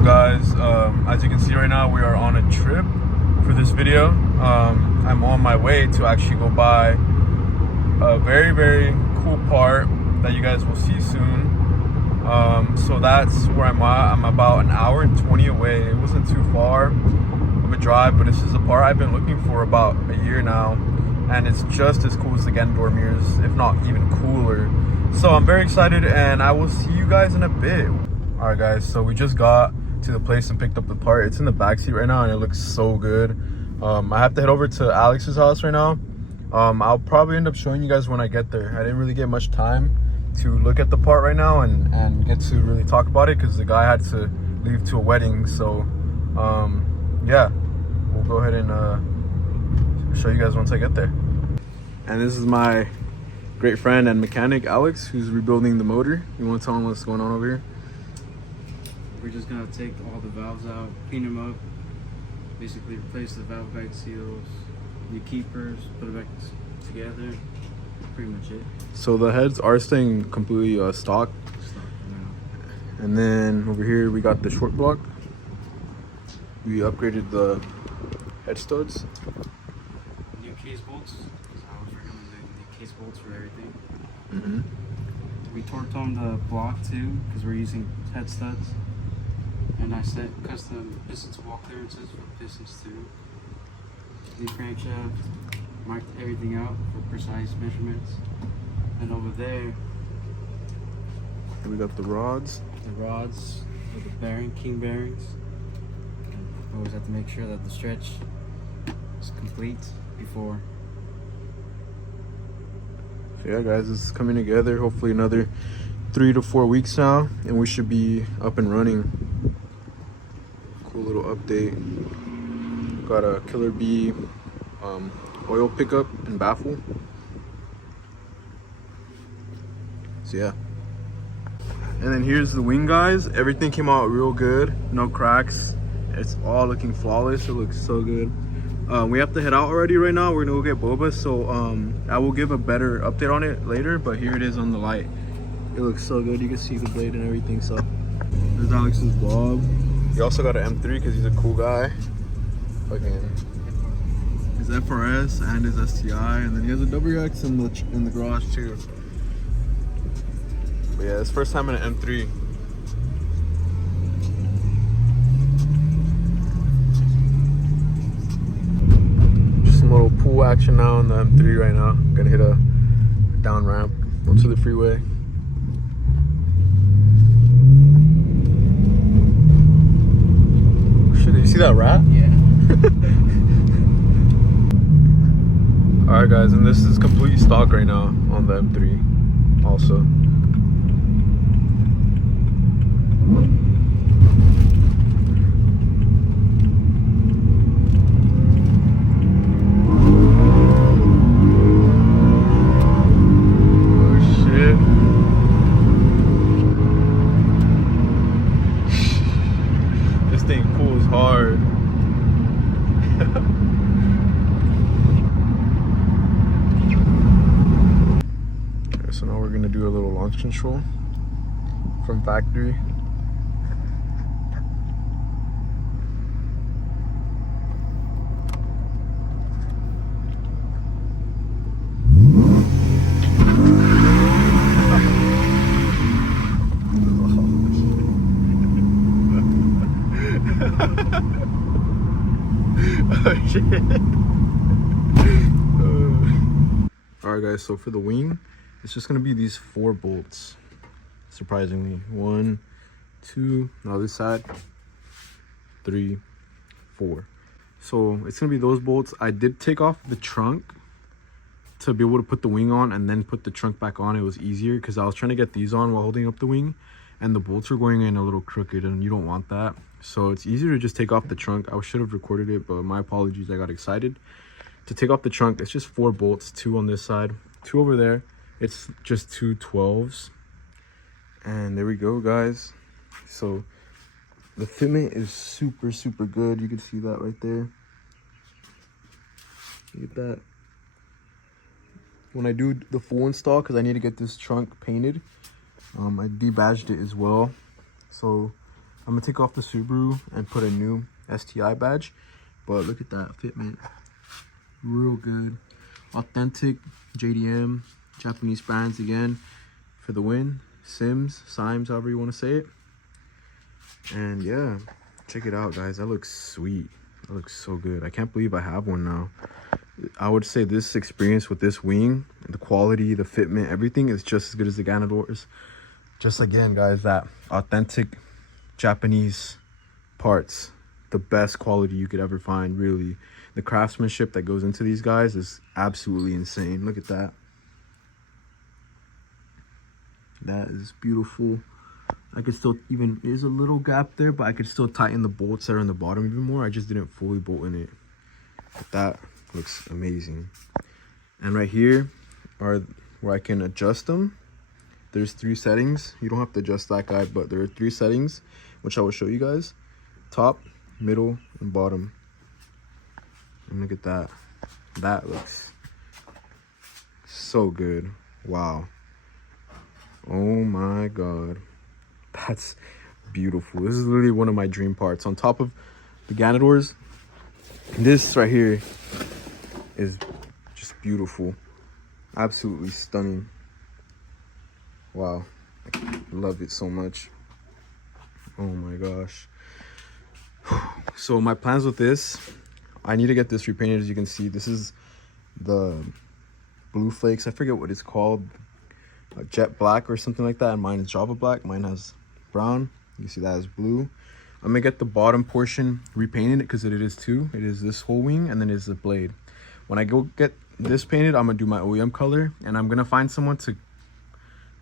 up, guys? As you can see right now, we are on a trip for this video. I'm on my way to actually go buy a very cool part that you guys will see soon. So that's where I'm at. I'm about an hour and 20 away. It wasn't too far of a drive, but this is a part I've been looking for about a year now, and it's just as cool as the Gendor mirrors, if not even cooler. So I'm very excited, and I will see you guys in a bit. All right, guys, so we just got to the place and picked up the part. It's in the backseat right now, and it looks so good. I have to head over to Alex's house right now. I'll probably end up showing you guys when I get there. I didn't really get much time to look at the part right now and get to really talk about it because the guy had to leave to a wedding. So yeah, we'll go ahead and show you guys once I get there. And this is my great friend and mechanic Alex, who's rebuilding the motor. You want to tell him what's going on over here? We're just gonna take all the valves out, clean them up, basically replace the valve bag seals, new keepers, put it back together. Pretty much it. So the heads are staying completely stock. And then over here we got the short block. We upgraded the head studs. New case bolts. I was recommending new case bolts for everything. Mm-hmm. We torqued on the block too because we're using head studs. And I set custom pistons wall clearances for pistons too. New crankshaft. Marked everything out for precise measurements. And over there, we got the rods. The rods with the bearing, king bearings. And we always have to make sure that the stretch is complete before. So yeah, guys, this is coming together. Hopefully another 3 to 4 weeks now, and we should be up and running. Cool little update. Got a Killer Bee oil pickup and baffle. So yeah. And then here's the wing, guys. Everything came out real good. No cracks. It's all looking flawless. It looks so good. We have to head out already right now. We're gonna go get boba. So I will give a better update on it later. But here it is on the light. It looks so good. You can see the blade and everything. So there's Alex's vlog. He also got an M3 because he's a cool guy. Fucking his FRS and his STI, and then he has a WX in the garage too. But yeah, it's first time in an M3. Just some little pool action now on the M3 right now. Gonna hit a down ramp onto the freeway. Oh, shit, did you see that rat? Yeah. Alright, guys, and this is complete stock right now on the M3 also. Oh shit. This thing pulls hard. So now we're gonna do a little launch control from factory. Oh shit. Alright, guys, so for the wing, it's just gonna be these 4 bolts, surprisingly. 1, 2, now this side, 3, 4. So it's gonna be those bolts. I did take off the trunk to be able to put the wing on and then put the trunk back on. It was easier because I was trying to get these on while holding up the wing, and the bolts were going in a little crooked, and you don't want that. So it's easier to just take off the trunk. I should have recorded it, but my apologies, I got excited. To take off the trunk, it's just 4 bolts, 2 on this side, 2 over there. It's just 2 12s, and there we go, guys. So the fitment is super good. You can see that right there. Look at that. When I do the full install, because I need to get this trunk painted, I debadged it as well. So I'm gonna take off the Subaru and put a new STI badge. But look at that fitment, real good. Authentic JDM, Japanese brands again for the win. Syms, however you want to say it. And yeah, check it out, guys. That looks sweet. That looks so good. I can't believe I have one now. I would say this experience with this wing, the quality, the fitment, everything is just as good as the Ganadors. Just again, guys, that authentic Japanese parts, the best quality you could ever find, really. The craftsmanship that goes into these guys is absolutely insane. Look at that. That is beautiful. I could still, even, there's a little gap there, but I could still tighten the bolts that are in the bottom even more. I just didn't fully bolt in it. But that looks amazing. And right here are where I can adjust them. There's 3 settings. You don't have to adjust that guy, but there are 3 settings, which I will show you guys. Top, middle, and bottom. And look at that. That looks so good. Wow. Oh my God. That's beautiful. This is literally one of my dream parts. On top of the Ganadors, this right here is just beautiful. Absolutely stunning. Wow. I love it so much. Oh my gosh. So my plans with this, I need to get this repainted. As you can see, this is the blue flakes. I forget what it's called. Jet black or something like that. And mine is Java black. Mine has brown. You see that as blue. I'm gonna get the bottom portion repainted because it is 2. It is this whole wing and then it is the blade. When I go get this painted, I'm gonna do my OEM color, and I'm gonna find someone to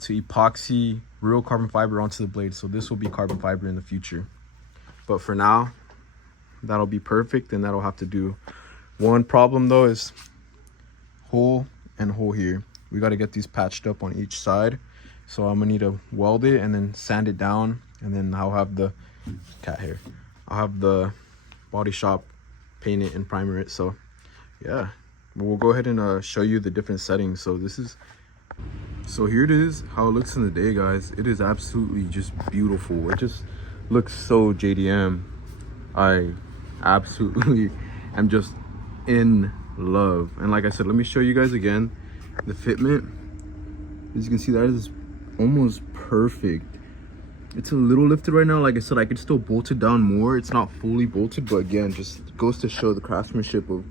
epoxy real carbon fiber onto the blade. So this will be carbon fiber in the future. But for now, that'll be perfect, and that'll have to do. One problem though is hole and hole here. We got to get these patched up on each side. So I'm gonna need to weld it and then sand it down, and then I'll have the cat hair. I'll have the body shop paint it and primer it. So yeah, we'll go ahead and show you the different settings. So here it is, how it looks in the day, guys. It is absolutely just beautiful. It just looks so JDM. I absolutely am just in love. And like I said, let me show you guys again the fitment. As you can see, that is almost perfect. It's a little lifted right now. Like I said, I could still bolt it down more. It's not fully bolted, but again, just goes to show the craftsmanship of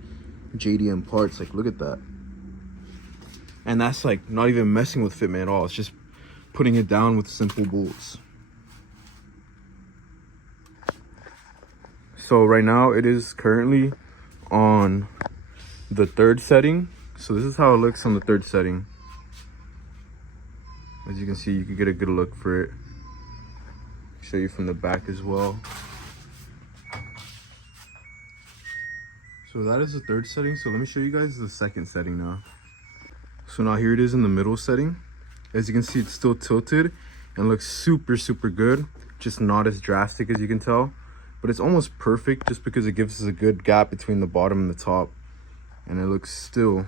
JDM parts. Like, look at that. And that's like not even messing with fitment at all. It's just putting it down with simple bolts. So right now it is currently on the 3rd setting. So this is how it looks on the 3rd setting. As you can see, you can get a good look for it. Show you from the back as well. So that is the 3rd setting. So let me show you guys the 2nd setting now. So now here it is in the middle setting. As you can see, it's still tilted and looks super, super good. Just not as drastic as you can tell, but it's almost perfect just because it gives us a good gap between the bottom and the top. And it looks still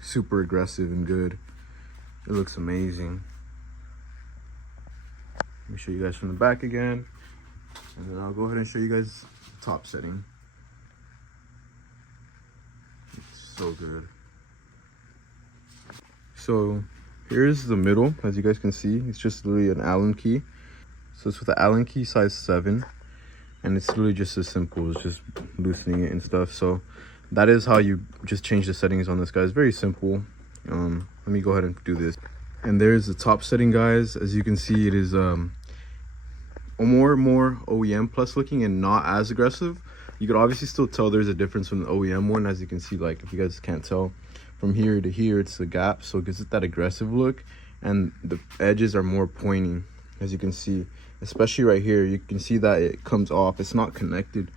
super aggressive and good. It looks amazing. Let me show you guys from the back again. And then I'll go ahead and show you guys the top setting. It's so good. So here's the middle. As you guys can see, it's just literally an Allen key. So it's with the Allen key size 7, and it's literally just as simple as just loosening it and stuff. So that is how you just change the settings on this, guys. Very simple. Let me go ahead and do this. And there's the top setting, guys. As you can see, it is more OEM plus looking and not as aggressive. You could obviously still tell there's a difference from the OEM one. As you can see, like, if you guys can't tell, from here to here it's a gap, so it gives it that aggressive look, and the edges are more pointing. As you can see, especially right here, you can see that it comes off. It's not connected